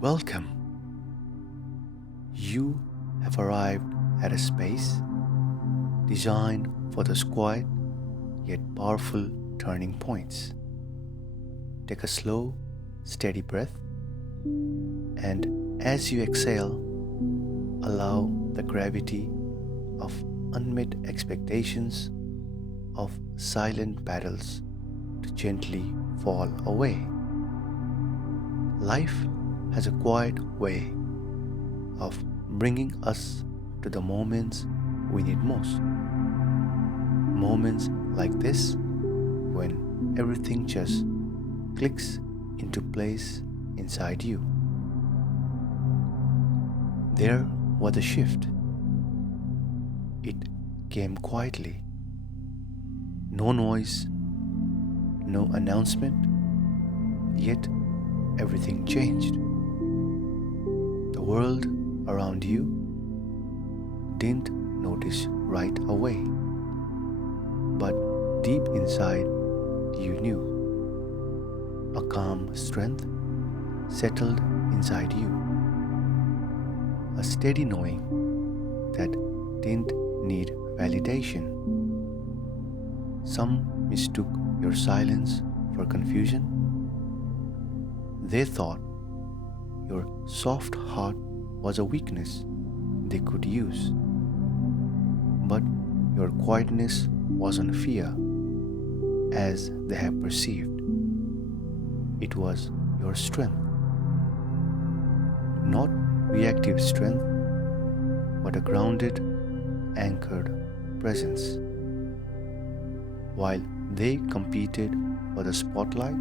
Welcome. You have arrived at a space designed for those quiet yet powerful turning points. Take a slow, steady breath, and as you exhale, allow the gravity of unmet expectations, of silent battles to gently fall away. Life has a quiet way of bringing us to the moments we need most. Moments like this, when everything just clicks into place inside you. There was a shift. It came quietly. No noise, no announcement, yet everything changed. The world around you didn't notice right away, but deep inside you knew. A calm strength settled inside you, a steady knowing that didn't need validation. Some mistook your silence for confusion. They thought your soft heart was a weakness they could use. But your quietness wasn't fear, as they have perceived. It was your strength. Not reactive strength, but a grounded, anchored presence. While they competed for the spotlight,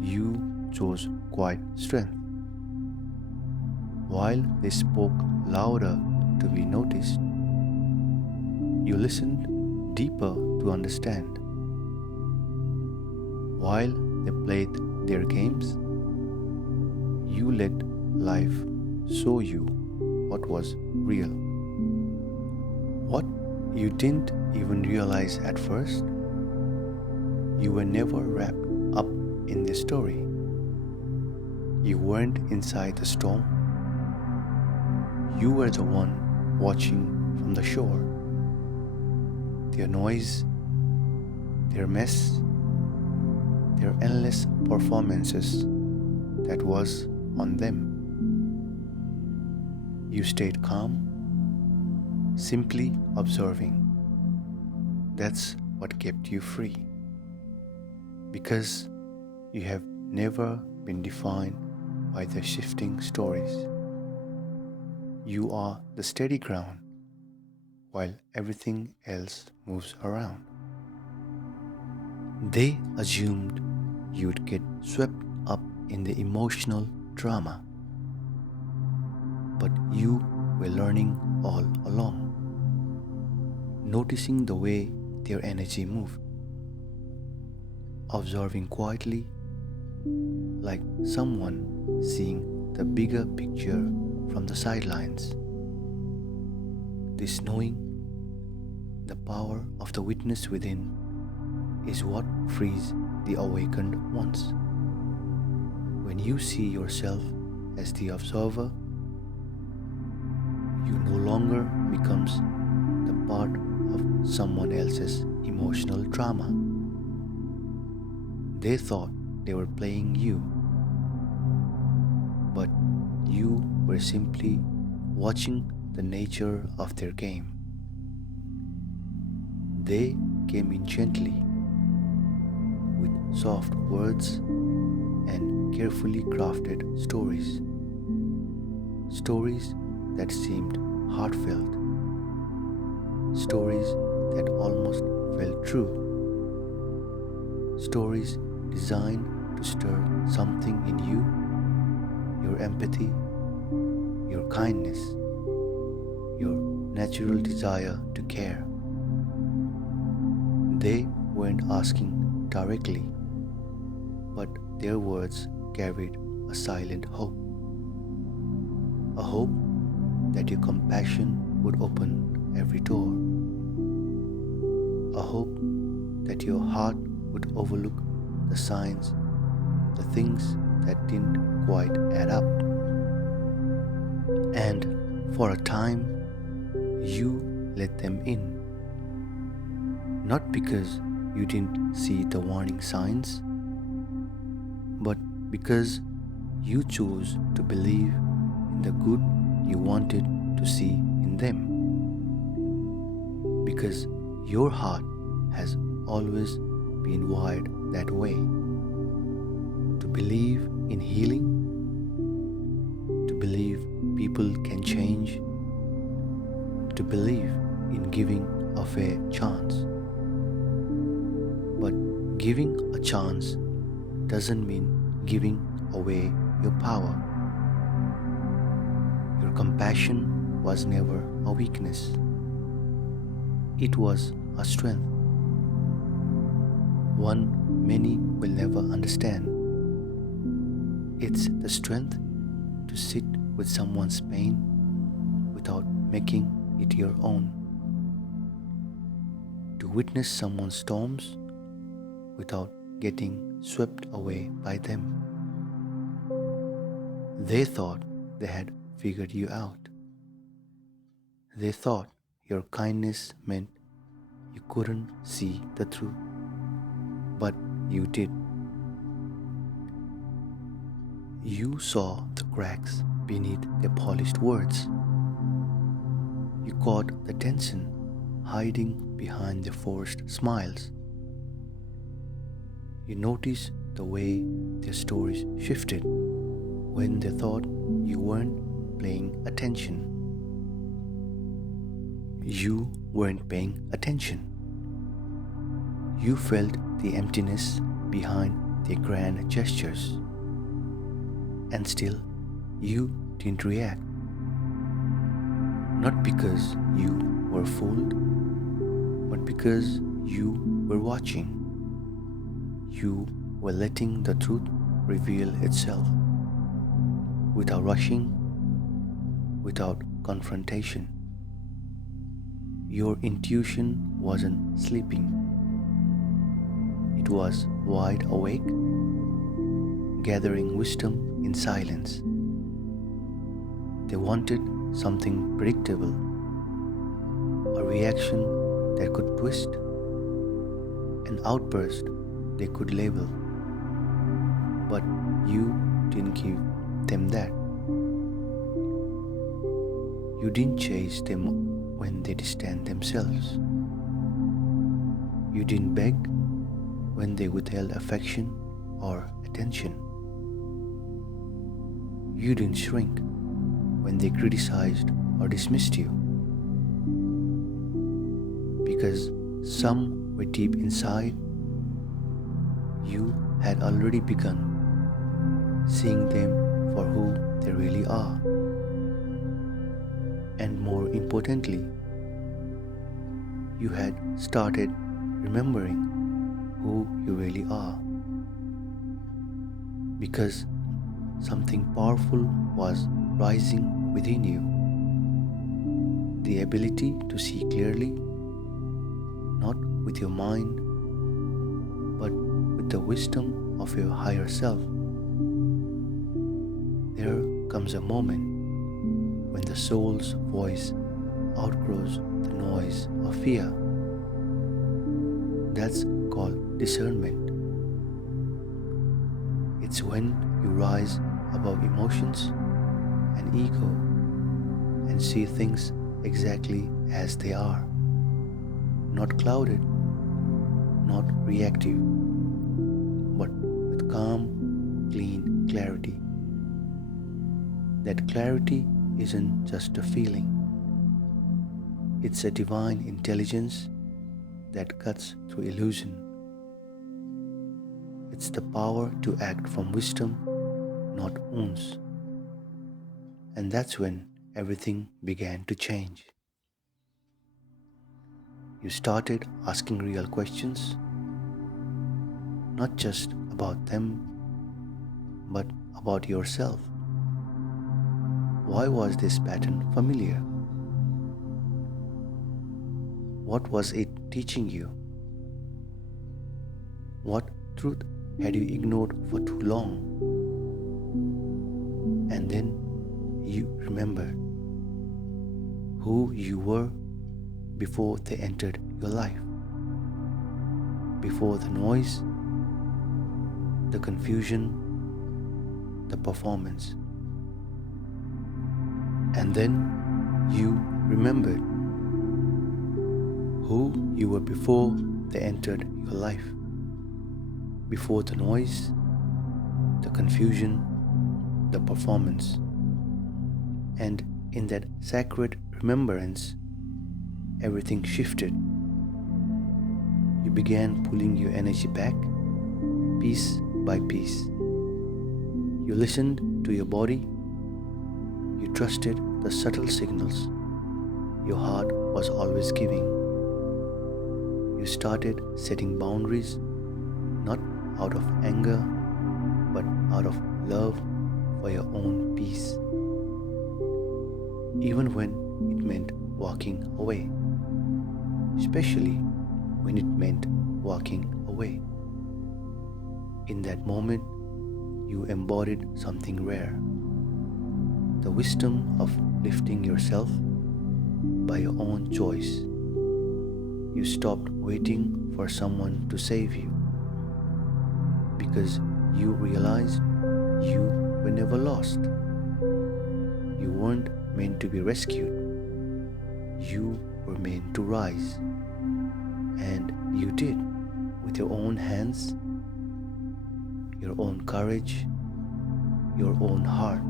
you chose quiet strength. While they spoke louder to be noticed, you listened deeper to understand. While they played their games, you let life show you what was real. What you didn't even realize at first, you were never wrapped up in the story. You weren't inside the storm. You were the one watching from the shore. Their noise, their mess, their endless performances, that was on them. You stayed calm, simply observing. That's what kept you free. Because you have never been defined by the shifting stories. You are the steady ground while everything else moves around. They assumed you'd get swept up in the emotional drama, but you were learning all along, noticing the way their energy moved, observing quietly like someone seeing the bigger picture from the sidelines. This knowing, the power of the witness within, is what frees the awakened ones. When you see yourself as the observer, you no longer becomes the part of someone else's emotional drama. They thought they were playing you, but you were simply watching the nature of their game. They came in gently, with soft words and carefully crafted stories. Stories that seemed heartfelt. Stories that almost felt true. Stories designed to stir something in you, your empathy, your kindness, your natural desire to care. They weren't asking directly, but their words carried a silent hope. A hope that your compassion would open every door. A hope that your heart would overlook the signs, the things that didn't quite add up. And for a time, you let them in. Not because you didn't see the warning signs, but because you chose to believe in the good you wanted to see in them. Because your heart has always been wired that way, to believe in healing, to believe people can change, to believe in giving a fair chance. But giving a chance doesn't mean giving away your power. Your compassion was never a weakness, it was a strength, one many will never understand. It's the strength to sit with someone's pain without making it your own, to witness someone's storms without getting swept away by them. They thought they had figured you out. They thought your kindness meant you couldn't see the truth, but you did. You saw the cracks beneath their polished words. You caught the tension hiding behind their forced smiles. You noticed the way their stories shifted when they thought you weren't paying attention. You weren't paying attention. You felt the emptiness behind their grand gestures. And still, you didn't react. Not because you were fooled, but because you were watching. You were letting the truth reveal itself without rushing, without confrontation. Your intuition wasn't sleeping, it was wide awake, gathering wisdom in silence. They wanted something predictable, a reaction that could twist, an outburst they could label. But you didn't give them that. You didn't chase them when they distanced themselves. You didn't beg when they withheld affection or attention. You didn't shrink when they criticized or dismissed you. Because somewhere deep inside, you had already begun seeing them for who they really are. And more importantly, you had started remembering who you really are. Because something powerful was rising within you. The ability to see clearly, not with your mind, but with the wisdom of your higher self. There comes a moment when the soul's voice outgrows the noise of fear. That's called discernment. It's when you rise above emotions and ego and see things exactly as they are, not clouded, not reactive, but with calm, clean clarity. That clarity isn't just a feeling, it's a divine intelligence that cuts through illusion. It's the power to act from wisdom, not wounds. And that's when everything began to change. You started asking real questions, not just about them, but about yourself. Why was this pattern familiar? What was it teaching you? What truth had you ignored for too long? And then you remembered who you were before they entered your life, before the noise, the confusion, the performance. And then you remembered who you were before they entered your life, before the noise, the confusion, the performance. And in that sacred remembrance, everything shifted. You began pulling your energy back, piece by piece. You listened to your body. You trusted the subtle signals your heart was always giving. You started setting boundaries, not out of anger, but out of love for your own peace. Even when it meant walking away, especially when it meant walking away. In that moment, you embodied something rare, the wisdom of lifting yourself by your own choice. You stopped waiting for someone to save you because you realized you were never lost. You weren't meant to be rescued. You were meant to rise. And you did, with your own hands, your own courage, your own heart.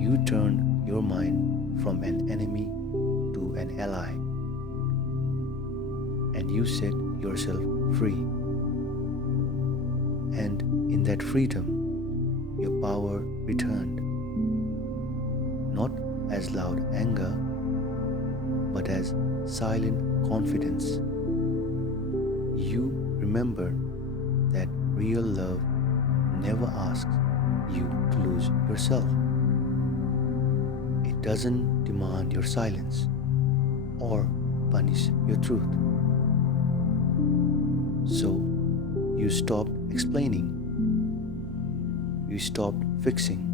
You turned your mind from an enemy to an ally. And you set yourself free. And in that freedom, your power returned. Not as loud anger, but as silent confidence. You remember that real love never asks you to lose yourself. It doesn't demand your silence or punish your truth. So you stopped explaining. You stopped fixing.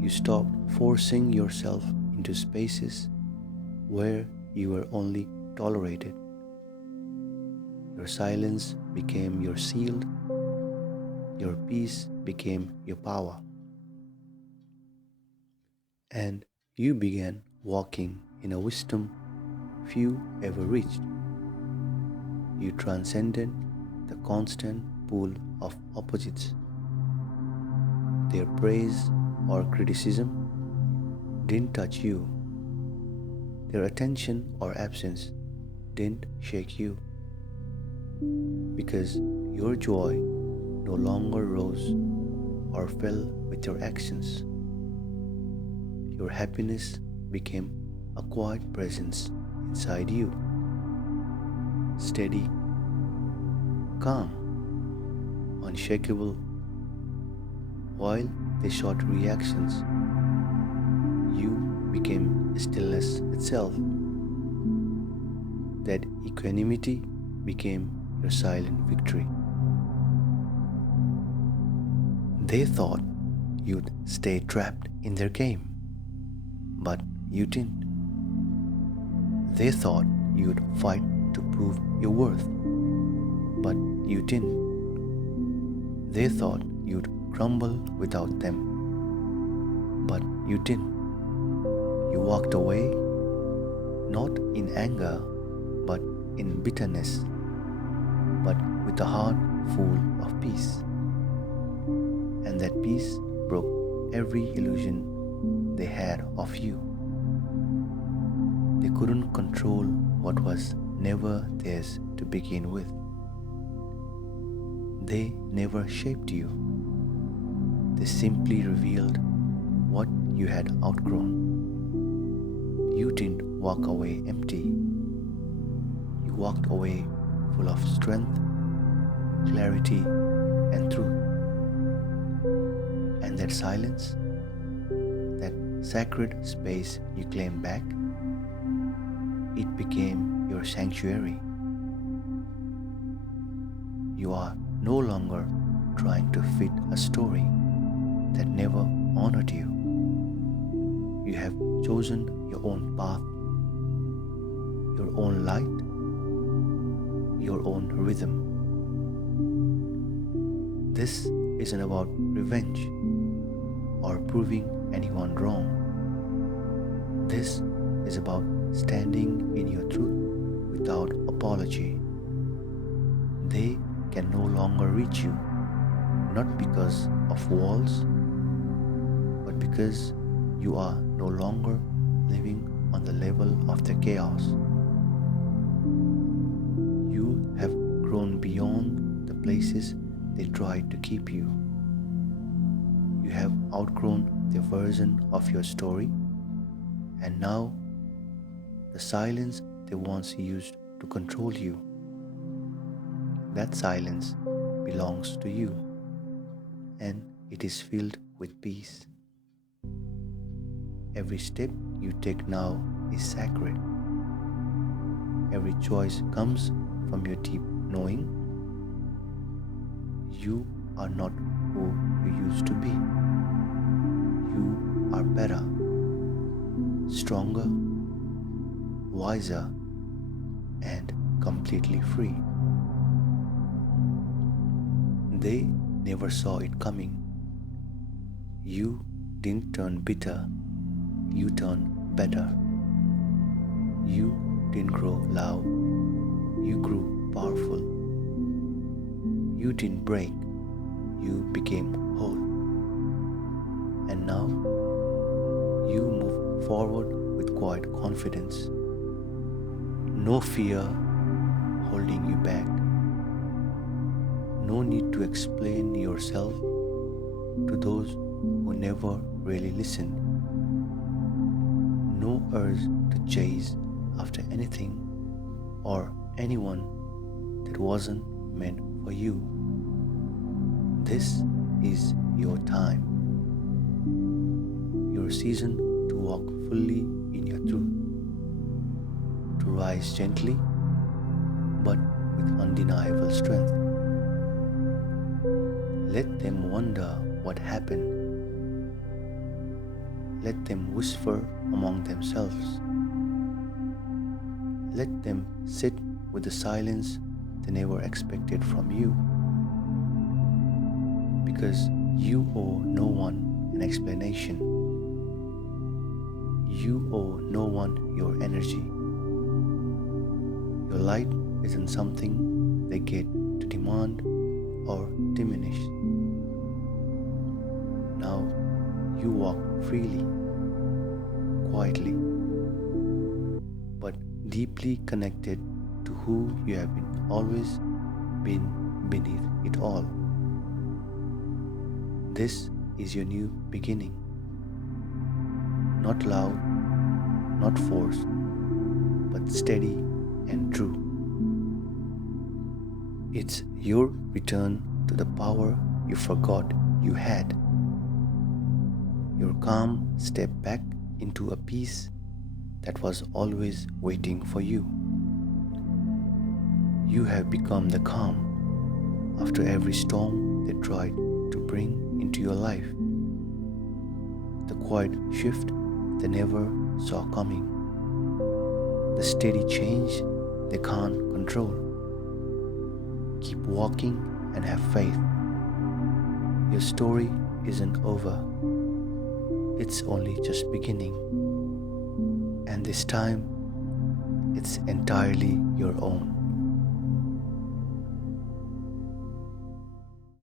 You stopped forcing yourself into spaces where you were only tolerated. Your silence became your shield. Your peace became your power. And you began walking in a wisdom few ever reached. You transcended the constant pull of opposites. Their praise or criticism didn't touch you. Their attention or absence didn't shake you. Because your joy no longer rose or fell with your actions. Your happiness became a quiet presence inside you. Steady, calm, unshakable. While they shot reactions, you became stillness itself. That equanimity became your silent victory. They thought you'd stay trapped in their game, but you didn't. They thought you'd fight to prove your worth, but you didn't. They thought you'd crumble without them, but you didn't. You walked away, not in anger, but in bitterness, but with a heart full of peace. And that peace broke every illusion they had of you. They couldn't control what was never theirs to begin with. They never shaped you. They simply revealed what you had outgrown. You didn't walk away empty. You walked away full of strength, clarity, and truth. And that silence, that sacred space you claimed back, it became your sanctuary. You are no longer trying to fit a story. that never honored you. You have chosen your own path, your own light, your own rhythm. This isn't about revenge or proving anyone wrong. This is about standing in your truth without apology. They can no longer reach you, not because of walls, but because you are no longer living on the level of the chaos. You have grown beyond the places they tried to keep you. You have outgrown the version of your story, and now the silence they once used to control you. That silence belongs to you, and it is filled with peace. Every step you take now is sacred. Every choice comes from your deep knowing. You are not who you used to be. You are better, stronger, wiser, and completely free. They never saw it coming. You didn't turn bitter, you turned better. You didn't grow loud, you grew powerful. You didn't break, you became whole. And now you move forward with quiet confidence. No fear holding you back. No need to explain yourself to those who never really listened. No urge to chase after anything or anyone that wasn't meant for you. This is your time, your season to walk fully in your truth, to rise gently but with undeniable strength. Let them wonder what happened. Let them whisper among themselves. Let them sit with the silence they never expected from you. Because you owe no one an explanation. You owe no one your energy. Your light isn't something they get to demand or diminish. Now you walk freely, quietly, but deeply connected to who you have always been beneath it all. This is your new beginning. Not loud, not forced, but steady and true. It's your return to the power you forgot you had. Your calm step back into a peace that was always waiting for you. You have become the calm after every storm they tried to bring into your life. The quiet shift they never saw coming. The steady change they can't control. Keep walking and have faith. Your story isn't over. It's only just beginning. And this time, it's entirely your own.